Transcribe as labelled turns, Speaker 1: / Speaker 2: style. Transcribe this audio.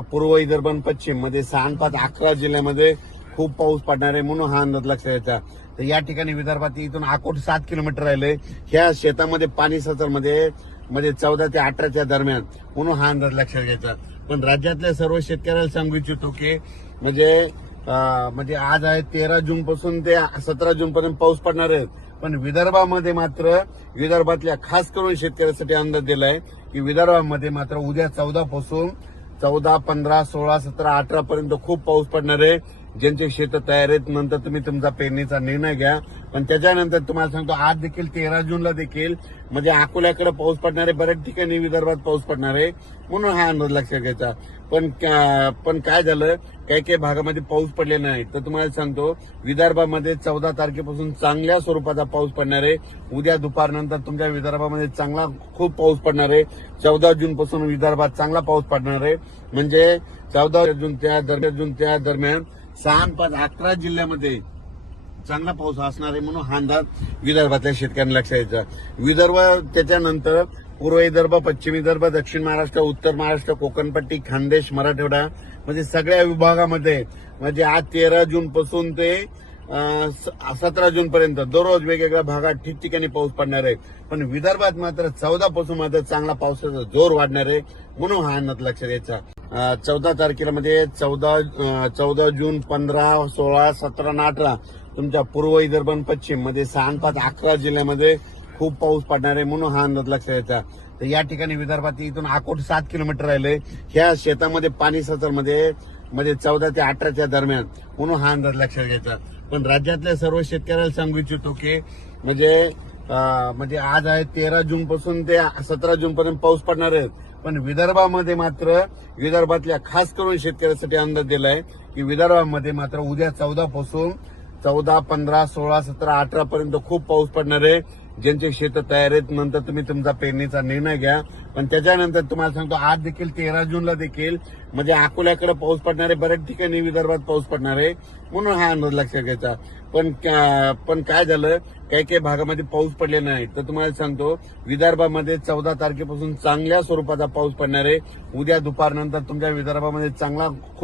Speaker 1: पूर्व विदर्भ पश्चिममध्ये सहा पाच अकरा जिल्ह्यामध्ये खूप पाऊस पडणार आहे म्हणून हा अंदाज लक्षात घ्यायचा तर या ठिकाणी विदर्भात इथून अकोट सात किलोमीटर राहिले. ह्या शेतामध्ये पाणी सचरमध्ये म्हणजे चौदा ते अठराच्या दरम्यान म्हणून हा अंदाज लक्षात घ्यायचा पण राज्यातल्या सर्व शेतकऱ्याला सांगू इच्छितो की म्हणजे म्हणजे आज आहे तेरा जून पासून ते सतरा जून पर्यंत पाऊस पडणार आहे. पण विदर्भामध्ये मात्र विदर्भातल्या खास करून शेतकऱ्यासाठी अंदाज दिलाय की विदर्भामध्ये मात्र उद्या चौदा पासून चौदा पंधरा सोळा सतरा अठरा पर्यंत खूप पाऊस पडणार आहे. ज्यांचे शेत तयार आहेत नंतर तुम्ही तुमचा पेरणीचा निर्णय घ्या. पण त्याच्यानंतर तुम्हाला सांगतो आज देखील तेरा जूनला देखील म्हणजे अकोल्याकडे पाऊस पडणार आहे बऱ्याच ठिकाणी विदर्भात पाऊस पडणार आहे म्हणून हा अंदाज लक्षात घ्यायचा. पण पण काय झालं काही काही भागामध्ये पाऊस पडलेला नाही. तर तुम्हाला सांगतो विदर्भामध्ये चौदा तारखेपासून चांगल्या स्वरूपाचा पाऊस पडणार आहे उद्या दुपारनंतर तुमच्या विदर्भामध्ये चांगला खूप पाऊस पडणार आहे चौदा जूनपासून विदर्भात चांगला पाऊस पडणार आहे म्हणजे चौदा जून त्या दरम्यान जून त्या दरम्यान सहा पाच अकरा जिल्ह्यामध्ये चांगला पाऊस असणार आहे म्हणून हा अंदाज विदर्भातल्या शेतकऱ्यांना लक्षात यायचा. विदर्भ त्याच्यानंतर पूर्व विदर्भ पश्चिम विदर्भ दक्षिण महाराष्ट्र उत्तर महाराष्ट्र कोकणपट्टी खानदेश मराठवाडा म्हणजे सगळ्या विभागामध्ये म्हणजे आज तेरा जून पासून ते सतरा जून पर्यंत दररोज वेगवेगळ्या भागात ठिकठिकाणी पाऊस पडणार आहे. पण विदर्भात मात्र चौदा पासून मात्र चांगला पावसाचा जोर वाढणार आहे म्हणून हा अंदाज लक्षात यायचा. चौदा तारखेला म्हणजे चौदा चौदा जून पंधरा सोळा सतरा आणि अठरा तुमच्या पूर्व विदर्भ आणि पश्चिममध्ये सहा पाच अकरा जिल्ह्यामध्ये खूप पाऊस पडणार आहे म्हणून हा अंदाज लक्षात यायचा तर या ठिकाणी विदर्भात इथून अकोट सात किलोमीटर राहिले. ह्या शेतामध्ये पाणी सचरमध्ये म्हणजे चौदा ते अठराच्या दरम्यान म्हणून हा अंदाज लक्षात घ्यायचा पण राज्यातल्या सर्व शेतकऱ्याला सांगू इच्छितो की म्हणजे म्हणजे आज आहे तेरा जून पासून ते सतरा जून पर्यंत पाऊस पडणार आहे. पण विदर्भामध्ये मात्र विदर्भातल्या खास करून शेतकऱ्यासाठी अंदाज दिलाय की विदर्भामध्ये मात्र उद्या चौदा पासून चौदा पंधरा सोळा सतरा अठरा पर्यंत खूप पाऊस पडणार आहे. ज्यांचे शेत तयार आहेत नंतर तुम्ही तुमचा पेरणीचा निर्णय घ्या. पण त्याच्यानंतर तुम्हाला सांगतो आज देखील तेरा जूनला देखील म्हणजे अकोल्याकडे पाऊस पडणार आहे बऱ्याच ठिकाणी विदर्भात पाऊस पडणार आहे म्हणून हा अंदाज लक्षात घ्यायचा. पण पण काय झालं काही काही भागामध्ये पाऊस पडलेला नाही. तर तुम्हाला सांगतो विदर्भामध्ये चौदा तारखेपासून चांगल्या स्वरूपाचा पाऊस पडणार आहे. उद्या दुपारनंतर तुमच्या विदर्भामध्ये चांगला खूप